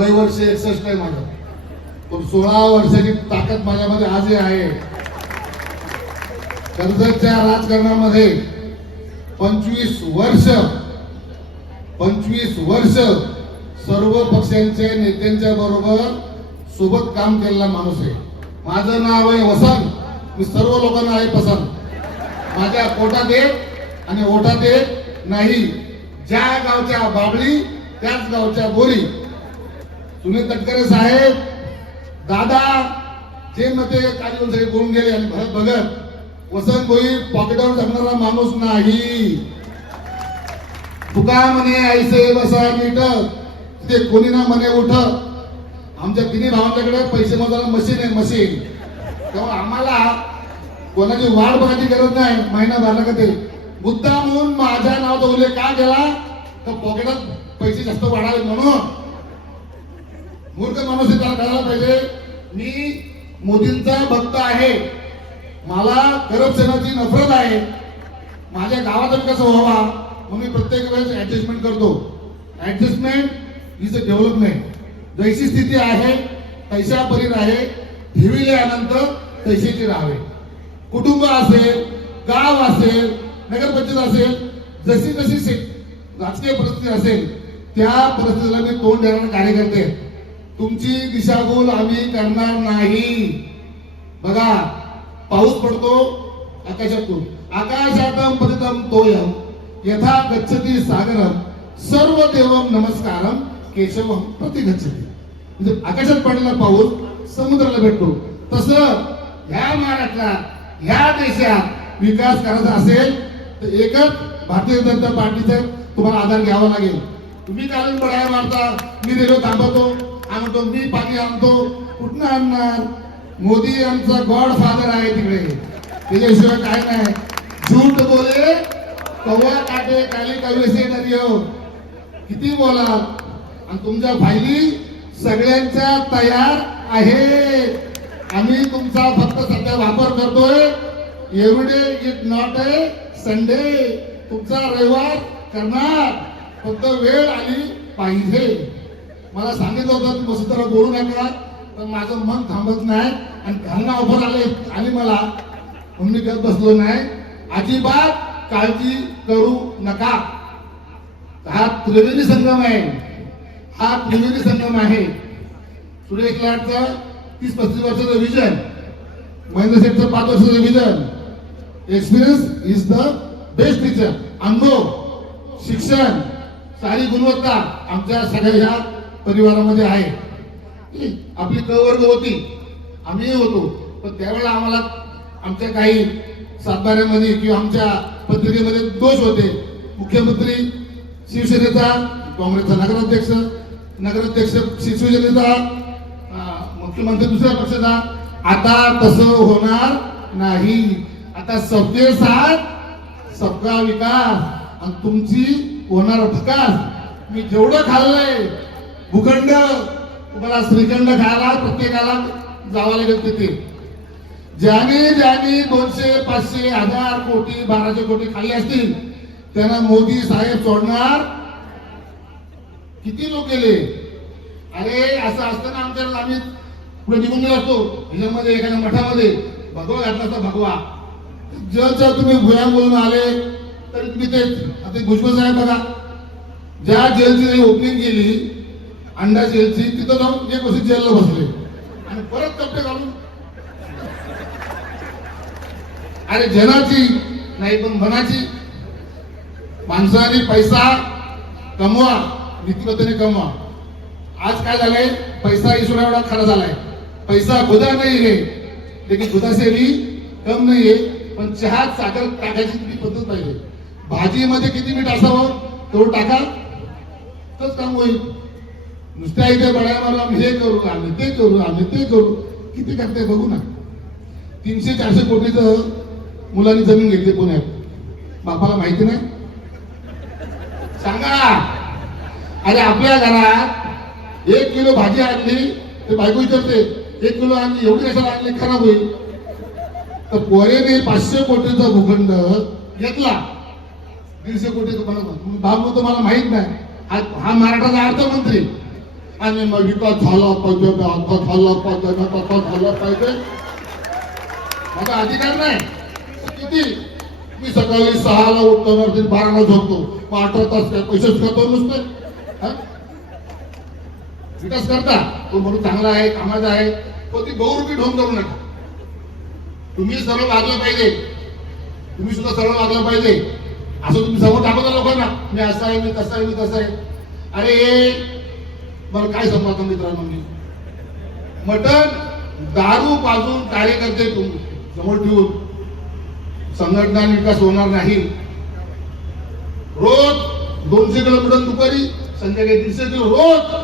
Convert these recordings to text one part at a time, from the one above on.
वय वर्ष एकसष्ट आहे माझं. पण सोळा वर्षाची ताकद माझ्यामध्ये आजही आहे. कर्जतच्या राजकारणामध्ये पंचवीस वर्ष पंचवीस वर्ष सर्व पक्षांचे नेत्यांच्या बरोबर सोबत काम केलेला माणूस आहे. माझं नाव आहे वसंत. मी सर्व लोकांना आहे पसंत. माझ्या पोटात एक आणि ओठात एक नाही. ज्या गावच्या बाबळी त्याच गावच्या बोरी. सुनील तटकरे साहेब दादा जे मते काही सगळे बोलून गेले आणि भरत भगत वसंत भोई पॉकेटवर टाकणारा माणूस नाही. तुका म्हणे आईसे बसा नीट ते कोणी ना म्हणे उठ. आमच्या तिन्ही भावांच्याकडे पैसे मोजायला मशीन आहे मशीन तेव्हा आम्हाला कोणाची वाढ बघायची गरज नाही महिना भरला का ते मुद्दा म्हणून माझ्या नावाचा उल्लेख का केला? तर पॉकेटात पैसे जास्त वाढावे म्हणून. मूर्ख माणूस त्याला कळायला पाहिजे. मी मोदींचा भक्त आहे. मला करप्शनाची नफरत आहे. माझ्या गावाचा विकास व्हावा? मग मी प्रत्येक वेळेस ऍडजस्टमेंट करतो. ऍडजस्टमेंट इज अ डेव्हलपमेंट जैशी स्थिती आहे तैशा परी राहे ठेविल्यानंतर तैशेची राहावे. कुटुंब असेल गाव असेल नगरपंचायत असेल जशी जशी राजकीय परिस्थिती असेल त्या परिस्थितीला मी तोंड देणारे कार्यकर्ते. आहेत. तुमची दिशाभूल आम्ही करणार नाही. बघा पाऊस पडतो आकाशातून. आकाशातम पतितम तोयम यथा गच्छती सागरम सर्व देवम नमस्कारम केशवम प्रतिगच्छती. म्हणजे आकाशात पडलेला पाऊस समुद्राला भेटतो. तसं ह्या महाराष्ट्रात ह्या देशात विकास करायचा असेल तर एकच भारतीय जनता पार्टीचा तुम्हाला आधार घ्यावा लागेल. तुम्ही कालून बढाया मारता मी रेल्वे थांबवतो. आम्ही दोन्ही पाणी आणतो. कुठनं आणणार? मोदी आमचा गॉड फादर आहे तिकडे. त्याच्याशिवाय काय नाही. झूट बोले कव्वा काटे काली कवेसे नदियो. किती बोला आणि तुमच्या फायली सगळ्यांच्या तयार आहे आम्ही तुमचा फक्त सध्या वापर करतोय. Everyday it not a Sunday तुमचा रविवार करणार. फक्त वेळ आली पाहिजे. मला सांगितलं होतं तुम्ही वसुंधरा बोलू नका. पण माझं मन थांबत नाही आणि घालना ऑफर आले आली मला. म्हणून मी करत बसलो नाही. अजिबात काळजी करू नका. हा त्रिवेणी संगम आहे. हा त्रिवेणी संगम आहे. सुरेश लाटचं तीस पस्तीस वर्षाचं विजन महेंद्र सेठचं पाच वर्षाचं vision experience is the best teacher अनुभव शिक्षण सारी गुणवत्ता आमच्या सगळ्या ह्या परिवारामध्ये आहे. आपली क वर्ग होती. आम्ही होतो. पण त्यावेळेला आम्हाला आमच्या काही सातबाऱ्यामध्ये किंवा आमच्या पत्रिकेमध्ये दोष होते. मुख्यमंत्री शिवसेनेचा काँग्रेसचा नगराध्यक्ष नगराध्यक्ष शिवसेनेचा मुख्यमंत्री दुसऱ्या पक्षाचा. आता तसं होणार नाही. आता सबके साथ सबका विकास. आणि तुमची होणार भकास. मी जेवढं खाल्लंय भूखंड. तुम्हाला श्रीखंड खायला प्रत्येकाला जावं लागेल तिथे. ज्याने ज्याने दोनशे पाचशे हजार कोटी बाराशे कोटी खाल्ले असतील त्यांना मोदी साहेब सोडणार. किती लोक गेले? अरे असं असताना आमच्याला आम्ही पुढे निघून गेलो असतो ह्याच्यामध्ये एखाद्या मठामध्ये. भगवा घातला असता भगवा. जर जर तुम्ही भुया बोलून आले तर तुम्ही ते आता भुजबळ साहेब बघा. ज्या जेलची ओपनिंग केली अंडा जेलची तिथं जाऊन एक वर्ष जेलला बसले. आणि परत कप्पे घालून. अरे जनाची नाही पण मनाची. माणसाने पैसा कमवा नीतिमत्तेने कमवा. आज काय झालंय? पैसा ईश्वरा एवढा खरा झालाय. पैसा खुदा नाही रे. लेकिन खुदा से भी कम नाही पण चहा साखर टाकायची तुम्ही पद्धत पाहिजे? भाजीमध्ये किती मीठ असावं? तेवढं टाका. तरच काम होईल. नुसत्या इथे बड्या मारू आम्ही हे करू आम्ही ते करू आम्ही ते करू किती करते बघू ना. तीनशे चारशे कोटीचं मुलांनी जमीन घेतली पुण्यात. बापाला माहिती नाही? सांगा. अरे आपल्या घरात एक किलो भाजी आणली ते बायको विचारते एक किलो आणली एवढी कशाला आणली खराब होईल. तर पोरेने पाचशे कोटीचा भूखंड घेतला. दीडशे कोटी तुम्हाला बाबू तुम्हाला माहीत नाही. हा हा मराठाचा अर्थमंत्री. आणि मग विकास झाला पाहिजे आता झाला पाहिजे ना तसा झाला पाहिजे. माझा अधिकार नाही. किती? मी सकाळी सहाला उठतो वरती बाराला झोपतो. मग अठरा तास काय पैसेच खातो नुसते. विकास करता. तो म्हणून चांगला आहे कामाचा आहे. पण ती बहुरूपी ढोंग करू नका. तुम्ही सर्व वागलं पाहिजे. तुम्ही सुद्धा सर्व वागलं पाहिजे. असं तुम्ही समोर दाखवता लोकांना. मी असं आहे मी तसं आहे मी तसं आहे. अरे बरं काय समजा मित्रांनो मी? मटण दारू पाजून कार्यकर्ते समोर ठेवून. संघटना विकास होणार नाही. रोज दोनशे किलोमीटर दुपारी संध्याकाळी तीनशे किलो रोज.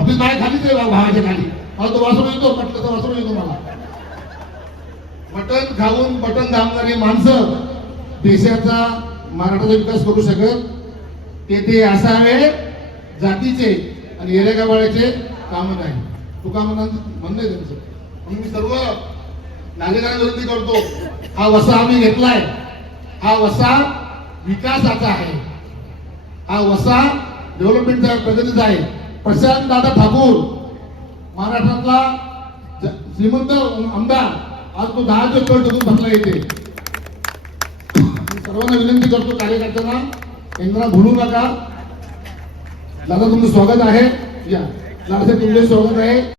आपली माय खाली ते भावाच्या खाली. मला तो वासरू येतो म्हटलं तर वासरू येतो मला. मटण खाऊन बटन दामणारी माणसं देशाचा मराठाचा विकास करू शकत. ते ते असावे जातीचे. आणि येरेगावाळ्याचे काम नाही. तुका म्हणा म्हणणं आहे त्यांचं. म्हणून मी सर्व नागरिकांना विनंती करतो हा वसा आम्ही घेतलाय. हा वसा विकासाचा आहे. हा वसा डेव्हलपमेंटचा प्रगतीचा आहे. प्रशांत दादा ठाकूर महाराष्ट्रातला श्रीमंत आमदार आज तो दहा कळ टिकून बसला येते मी सर्वांना विनंती करतो कार्यकर्त्यांना. केंद्रात भुलू नका. दादा तुमचं स्वागत आहे. या. दादा तुमचे स्वागत आहे.